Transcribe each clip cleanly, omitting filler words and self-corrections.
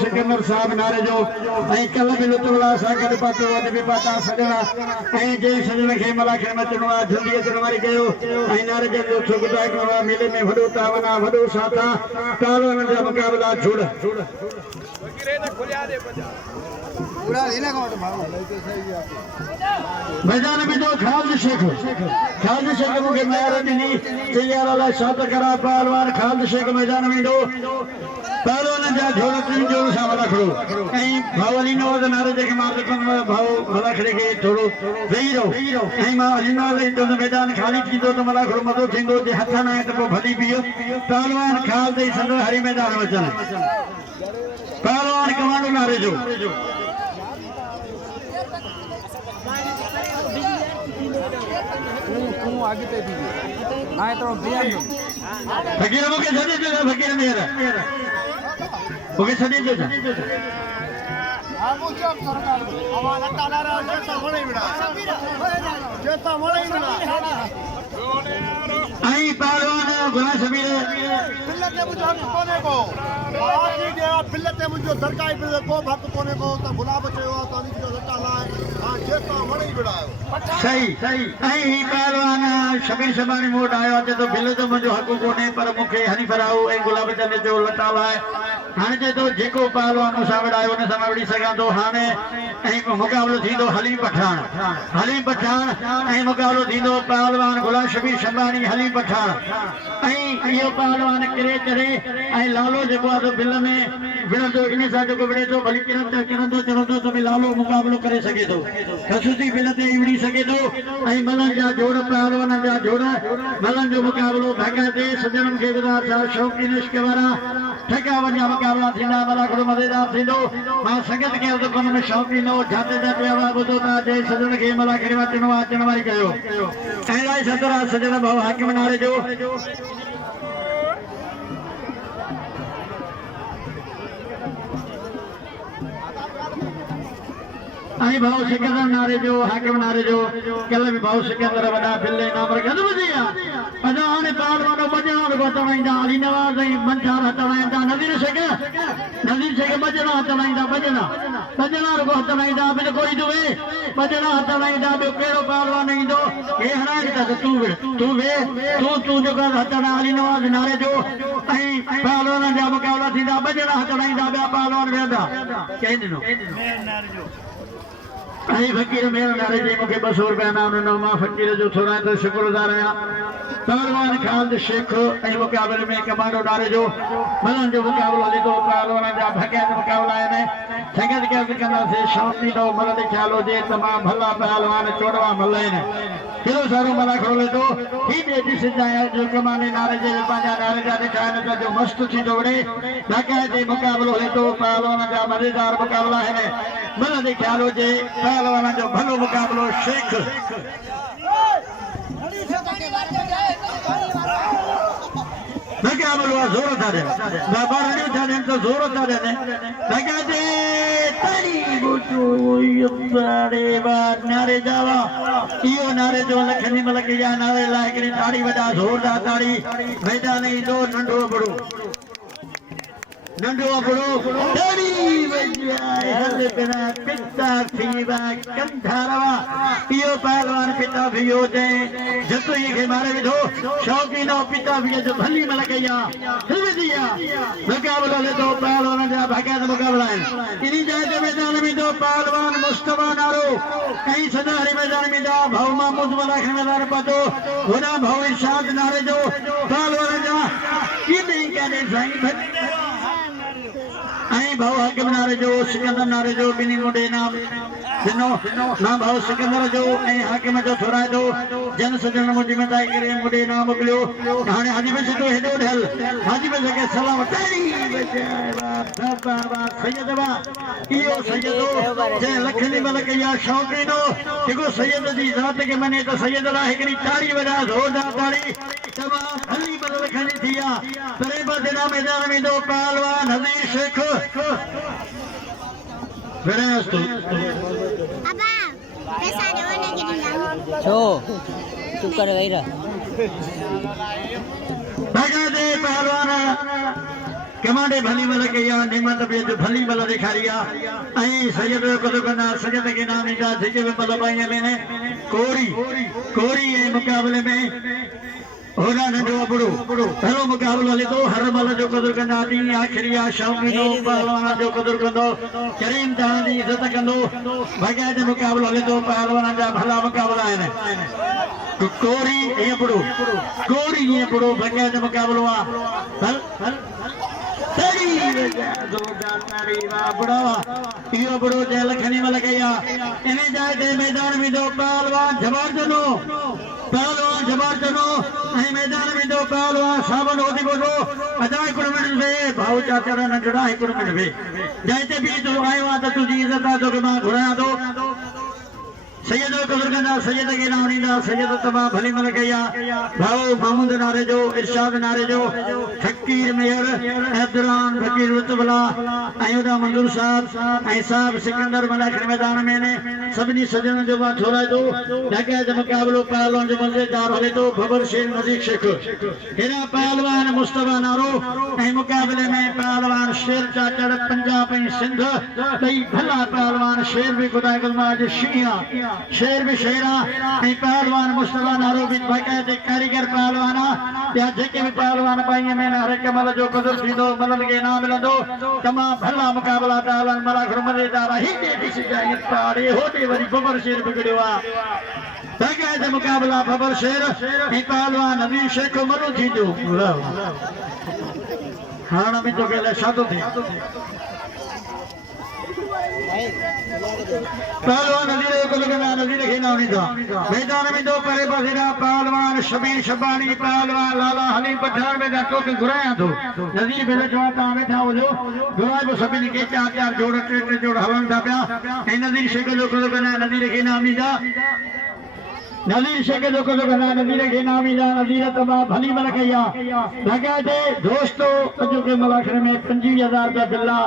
सिकंदर साहब नारे जो ऐं कल बि लुत्फुल्ला सां गॾु पातो अॼु बि पाता सॼणा ऐं जंहिं सॼण खे मलाखे मचणो आहे जल्दीअ ते वारी कयो ऐं नारे जो सुखदाय करणो आहे मेले में वॾो तावना वॾो साथा पहलवान जा मुक़ाबला जुड़ मैदान में जो खालिद शेख मुझे मैर ॾिनी तैयार अलाए छा त करा पहलवान खालिद शेख मैदान में जो पहलवान जा जोड़ टिनि जोड़ सां वॾा खड़ो ऐं भाउ अलीनो नारे जेके मां भाउ भला खड़े खे थोरो वेही रहो ऐं मां अलीनो तो मैदान खाली थींदो त मला खड़ो मज़ो थींदो जे हथ न आहे त पोइ भली बीहो पहलवान खाल ॾेई संदो हरी मैदान में अचनि पहलवान कमांडो नारे जो आगे पे भी ना तो फकीर मुके छॾे दे फकीर मेरा मुके छॾे दे आगू चप सरकार आवाज टाला रे जेता मळे विड़ा जेता मळे विड़ा आई पहलवान गुना समीर पिल्लते मुझो हक कोने को आजी दे पिल्लते मुझो सरकारी पिल्ल को हक कोने को त गुलाब चयो त नी जो टाला हां जेता मळे विड़ा सही आई पहलवान शबीर शबानी मोट आयो ते तो बिल तो मुझो हक कोने पर मुखे हनी फराओ ए गुलाब चंद जो लटाला है हाने जे तो जेको पहलवान सावड़ आयो ने समय वड़ी सगा तो हाने ऐं मुकाबलो थींदो हलीम पठान ऐं मुकाबलो थींदो पहलवान गुलाम शबीर शबानी हलीम पठान ऐं इहो पहलवान किरे करे ऐं लालो जेको आहे तो बिल में विढ़ंदो इन सां जेको विढ़े थो भली किरंदो चवंदो त भई लालो मुकाबलो करे सघे थो खसूसी बिल ते विढ़ी सघे थो ऐं मलन जा जोड़ पहलवान जा जोड़ मलन जो मुकाबलो बाक़ाइदे सजणनि खे ॿुधायो छा शौक़ीन इश्क वारा ठकावन जा मुकाबला थींदा भला हिकिड़ो मज़ेदार थींदो मां संगत कयो त हुन में शौक़ीन हो जाते जाते आवाज़ ॿुधो था जंहिं सजण खे मला करे अचणो आहे अचण वारी कयो ऐं इलाही सदर आहे सजण भाउ हाकिम नारे जो आई भाऊ सिकंदर नारे जो हाकिम नारे जो कल भी भाऊ सिकंदर वडा बिल्ले नाम रखन बजिया अदा हाने पहलवान बजना को तणाइंदा अली नवाज ऐं मंचार तणाइंदा नज़ीर शेख बजना तणाइंदा बजना को तणाइंदा बिन कोई दुए बजना तणाइंदा बे केड़ो पहलवान इंदो ए हराज त तू जो कर हटना अली नवाज नारे जो ऐं पहलवान जा मुकाबला थींदा बजना तणाइंदा बे पहलवान वेंदा कहीं दिनो नारे जो आई फकीर मेरा नारे जी मुखे 200 रुपया नाम ॾिनो मां फकीर जो थोरा तो शुक्रगुज़ार आहियां पहलवान खालिद शेख ऐं मुकाबले में कमांडो नारे जो मलन जो मुकाबलो हले थो पहलवान जा भॻिया मुकाबला आहिनि संगत खे कंदासीं शौक़ी थो मल ख़्याल हुजे त मां भला पहलवान चोड़वा मल आहिनि केॾो सारो मला खोले थो हीअ ॾिसंदा जो कमाने नारे जे पंहिंजा नारे जा ॾेखारनि था जो मस्तु थींदो वड़े बाक़ाइदे मुकाबलो हले थो पहलवान जा मज़ेदार मुकाबला आहिनि मल ख़्याल हुजे पहलवान जो भलो मुकाबलो शेख मुकाबलो जोर था ॾियनि बाबा रड़ियूं था ॾियनि त जोर था ॾियनि बाक़ाइदे नारे जावा इहो नारे जो लखनी मलक जा नारे लाइ हिकिड़ी ताड़ी वॾा ज़ोरदार ताड़ी मैदान ईंदो नंढो बड़ो ताड़ी वॼाए हल बिना पिता थीवा कंधा रवा इहो पहलवान पिता थियो जंहिं जतोई खे मारे विधो शौक़ीन पिता थियो जो भली मलक या मुकाबलो हले थो पहलवान जा बाक़ाइदा मुकाबला आहिनि इन जाइ ते मैदान में थो पहलवान मुस्तफा नारो ऐं सॼा हरी मैदान में था भाउ महमूद वाला खे मैदान पातो होॾां भाउ इरशाद नारे जो पहलवान जा कीअं काॾे साईं आई भाऊ हाकिम नारे जो सिकंदर नारे जो बिनी मुंडे नाम दिनो ना भाऊ सिकंदर जो ऐं हाकिम जो थोरा दो जन सजन मुंडी में ताई करे मुंडे नाम मोकिलियो हाणे हाजी में सिधो हेॾो ढल हाजी में सके सलाम ताड़ी बजाए बाबा सैयद बा इहो सैयदो जे लखनी मलक या शौक़ीनो जेको सैयद जी ज़ात के मने तो सैयद ला हिकड़ी ताड़ी वडा जोरदार ताड़ी तमाम भली बदल खणी थिया तरे बदना मैदान में दो पहलवान हज़ीर Sheikh Verás tú. Apa? Pesa ada mana jadi lang? Cho, tukar gaira. Baga de पहलवान कमांडे भली मल कया निमत पे जो भली मल दिखारिया आई सैयद को तो करना सैयद के नाम इनका जिके में मल पाई मैंने कोरी ये मुकाबले में होना नंदो बड़ो पहलो मुकाबला ले तो हर मल जो कदर करना दी आखिरी शामी नो पहलवान जो कदर कंदो करीम जान दी इज्जत कंदो भगा जो मुकाबला ले तो पहलवान जा भला मुकाबला है कोरी ये बड़ो भगा जो मुकाबला हल बड़ो जय लखनी मल गया इन्हें जाए मैदान में दो पहलवान जबर जनो मैदान में दो पहलवान सावन होती बोलो अजाए कुड़मिन से भाव चाचा न जुड़ा है कुड़मिन से जाते भी तो आए वहां तो तुझी इज्जत आ तो के मां घुरा दो सैयद कदरगंदा सैयद के नावनीदा सैयद तबा भली मल गया भाव महमूद नारे जो इरशाद नारे जो फकीर मेयर अब्दुल्लान फकीर रुतबला अयोदा मंजूर साहब साहब सिकंदर मलाखर मैदान में ने सबनी सजन जो बात हो रहा है तो ढके जब मुकाबलो पहलवान जो मजेदार होले तो खबर शेर नजीक शेख हेरा पहलवान मुस्तफा नारो ए मुकाबले में पहलवान शेर चाचड़ पंजाब सिंध कई भला पहलवान शेर भी खुदा गुलमाज शिया शेर भी शेरा पहलवान मुस्तफा नारो भी बाकायदे कारीगर पहलवाना या जेके भी पहलवान पाएंगे मैंने हर एक मल जो कदर थींदो मलल के नाम मिलंदो तमाम भला मुकाबला पहलवान मला घर मजेदार ही किसी जाए ताड़े होते वरी बबर शेर बिगड़ियो आ बाकायदे मुकाबला बबर शेर पहलवान नबी शेख मरो थींदो हां में तो केले सादो थी पहलवान नजीर के नाम नहीं था मैदान में दो परे बसेरा पहलवान शबीर शबानी पहलवान लाला हलीम पठान में जातो के घुराया तो नजीर बेले चवाता में था वो जो घुराए वो सभी के चार जोड़ ट्रेक्टर जोड़ हवन था प्या ए नजीर शेख जो को करना नजीर के नाम नहीं था नजीर शेख जो को करना नजीर के नाम ही था नजीर तबा भली मल गया लगा दे दोस्तों जो के मलाखर में 25,000 का बिल्ला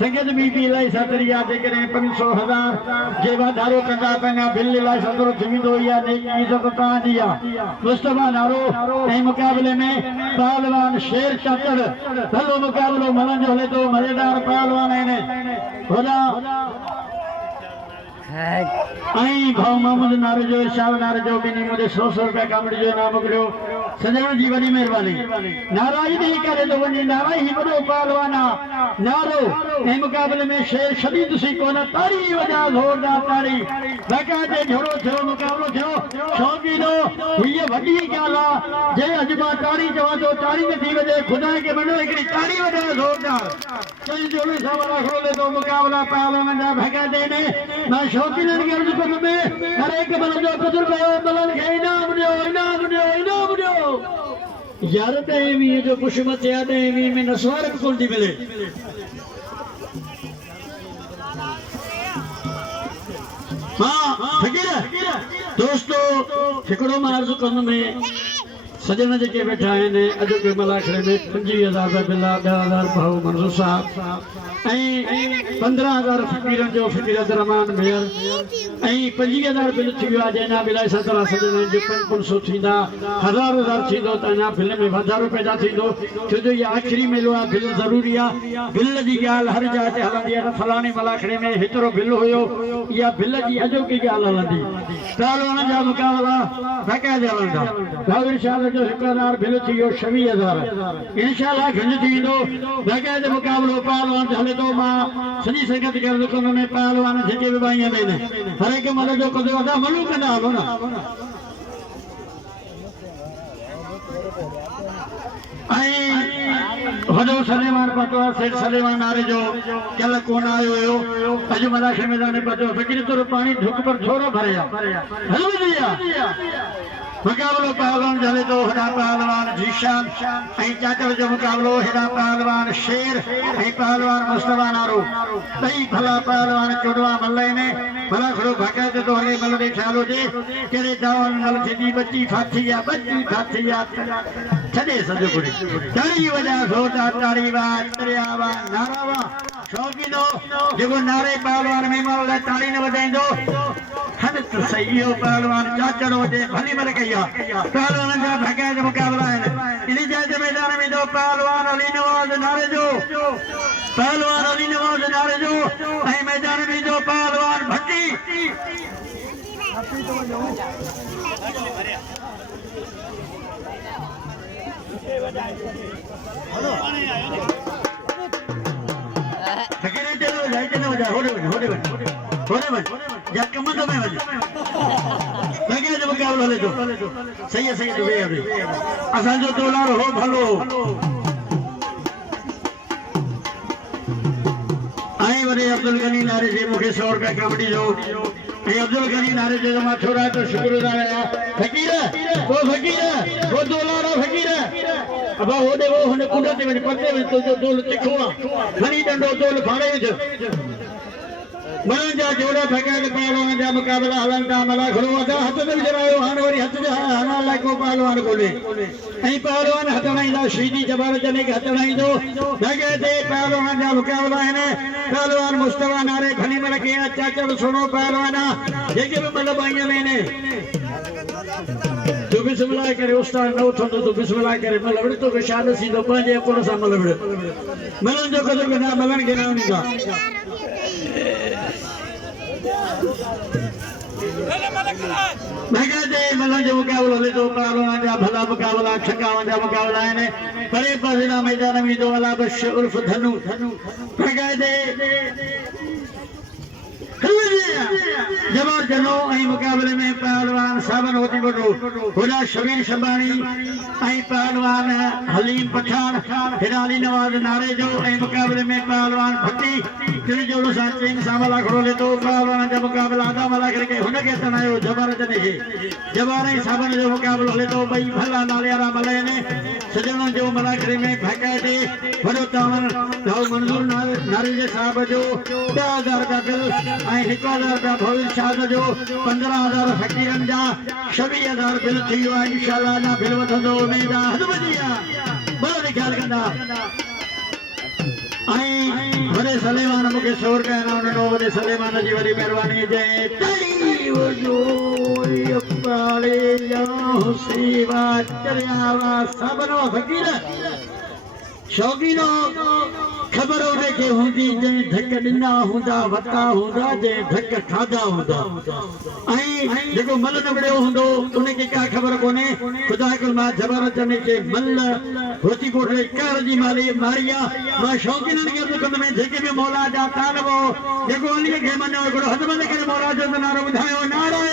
संगत बीबी लाई सतरिया दे करे 500,000 जे वाधारो कंदा पेना बिल लाई सतरो थींदो या ने इज्जत ता दिया मुस्तफा नारो ए मुकाबले में पहलवान शेर चाचड़ भलो मुकाबलो मलन जो ले तो मजेदार पहलवान है होला आई भाव महमूद नारे जो शाह नारे जो बिनी मुझे 100 रुपया कामड़ी जो नाम करो सजन जी बड़ी मेहरबानी नाराज नहीं करे तो वनी नारा ही बड़ो पहलवाना नारो ए मुकाबले में शेर शदीद सी कोना तारी वजह जोरदार तारी बाकायदे झोड़ो छो मुकाबलो छो शौकीनो ये वडी गाला जे अजमा तारी जवा तो तारी में थी वजह खुदा के बनो एकड़ी तारी वजह जोरदार कई जोड़े सवाला खोले तो मुकाबला पहलवान दा बाकायदे ने मैं शौकीन के अर्ज को में हर एक बल जो कदर भयो बलन के इनाम दियो यार देवी जो कुछ मत याद देवी में नस्वार कौन दी मिले हाँ फकीर दोस्तों फिकड़ो मार्जो कम में सजन जेके बैठा आहिनि अॼु के मलाखड़े में 25,000 रुपया बिल 10,000 भाऊ मंजूर साहब 15,000 फकीरन जो फकीर अब्दुर्रहमान मेयर 25,000 बिल थी वियो आहे जंहिंजा बिल 17 सजन जो 500 थींदा 1,000 थींदो त अञा बिल में वाधारो पैदा थींदो छो जो इहा आख़िरी मेलो आहे बिल ज़रूरी आहे बिल जी ॻाल्हि हर जाइ ते हलंदी आहे फलाणे मलाखड़े में हेतिरो बिल हुयो इहा बिल जी अॼोकी ॻाल्हि हलंदी पहलवान जा मुकाबला बाक़ाइदे हलंदा भाऊ इरशाद जो हिकदार बिल थी वियो 26,000 इंशाअल्लाह गंज थींदो बाक़ाइदे मुकाबलो पहलवान हले तो मां सॼी संगत के दुकान में पहलवान जेके भी भाई आहिनि हर एक मल जो कदो अदा मलू कंदा हलो न वॾो सलेमान पतो सेठ सलेमान नारे जो कल कोन आयो हुयो अॼु मलाखड़े मैदान में पतो फकीर तो पानी ढुक पर छोरो भरिया हलो भैया मुकाबलो पहलवान जले तो हेड़ा पहलवान जीशान चाचड़ जो मुकाबलो हेड़ा पहलवान शेर पहलवान मुस्तफा नारो तई भला पहलवान चोड़वा मल्ले ने भला खड़ो बाकायदे तो हले मल दे ख्याल हो जे केरे दावन मल थी बच्ची फाथी छड़े सजो पुरी तारी वजह जोरदार तारी आवाज नारावा शौकीनो जेको नारे पहलवान में मल ताली न वजाइंदो हद तो सही हो पहलवान चाचड़ हो जे भली मल कया पहलवान का बाकायदे मुकाबला है इन जाते मैदान में दो पहलवान अली नवाज नारे जो पहलवान अली नवाज नारे जो ऐं मैदान में जो पहलवान भट्टी फकीर चलो जाए चलो जा होने जा कमंद में वज लगे जब मुकाबला ले जो सही है तो वे अभी असन जो तोलार हो भलो आई वरे अब्दुल गनी नारे जे मुखे 100 रुपया कबड्डी जो ए अब्दुल गनी नारे जे मा छोरा तो शुक्रगुजार आया फकीर वो तोलार फकीर अब होने वो होने कुंडते में पत्ते में तो जो दोल तिखोड़ा घणी डंडो दोल फाड़े जो मरण जा जोड़ा फकाद पहलवान जा मुकाबला हलन का मला खड़ो था हथ में जरायो हान वरी हथ जा हाना ला को पहलवान कोले ऐं पहलवान हथणाई दा श्रीजी जबार जने के हथणाई दो लगे दे पहलवान जा मुकाबला है पहलवान मुस्तफा नारे खनी में के चाचा सुनो पहलवान जेके भी मतलब आईया मैंने तो बिस्मिल्लाह करे उस्ताद न उठो तो बिस्मिल्लाह करे मतलब तो विशाल सीधो पंजे कोन सा मतलब मलन जो कदर के ना मलन के नाम निका मैं कहते मलन जो मुकाबला ले तो पहलवान जा भला मुकाबला छकावन जा मुकाबला है बड़े पसीना मैदान में दो वाला बश उर्फ धनु मैं कहते जबर जनो ऐं मुकाबले में पहलवान सावन होती बड़ो खुदा शबीर शबानी ऐं पहलवान हलीम पठान हिराली नवाज नारे जो ऐं मुकाबले में पहलवान भट्टी दिल जोड़ो सा चेन सामला खड़ो ले तो पहलवान जा मुकाबला आधा वाला करके हुनके तनायो जबर जने के जबर ऐं सावन जो मुकाबलो ले तो भाई भला नालियारा मले ने सजणो जो मलाखरी में फकाटे वडो तावन दाऊ मंजूर नारे जे साहब जो 10,000 का बिल ऐं 1,000 रुपया भविल शाद जो 15,000 फकीरन जा 26,000 बिल थी वियो आहे इंशाअल्लाह ना बिल वठंदो उमेद आहे हद बजिया बड़ा ख्याल कंदा ऐं वॾे सलेमान मूंखे 100 रुपया इनाम ॾिनो वॾे सलेमान जी वॾी महिरबानी जे तड़ी वजो पाले जा सेवा चरियावा सबनो फकीर शौकीनो खबर होने के हुंदी जे धक ॾिना हूंदा वता हूंदा जे धक खाधा हूंदा ऐं जेको मल न विड़ियो हूंदो उनखे का ख़बर कोन्हे ख़ुदा कुल मां जबर जने के मल होती कोठे कार जी मारी मारिया मां शौकीननि खे दुकान में जेके भी मौला जा तालबो जेको उनखे मञो हिकिड़ो हथ बंदि करे मौला जो नारो ॿुधायो नारे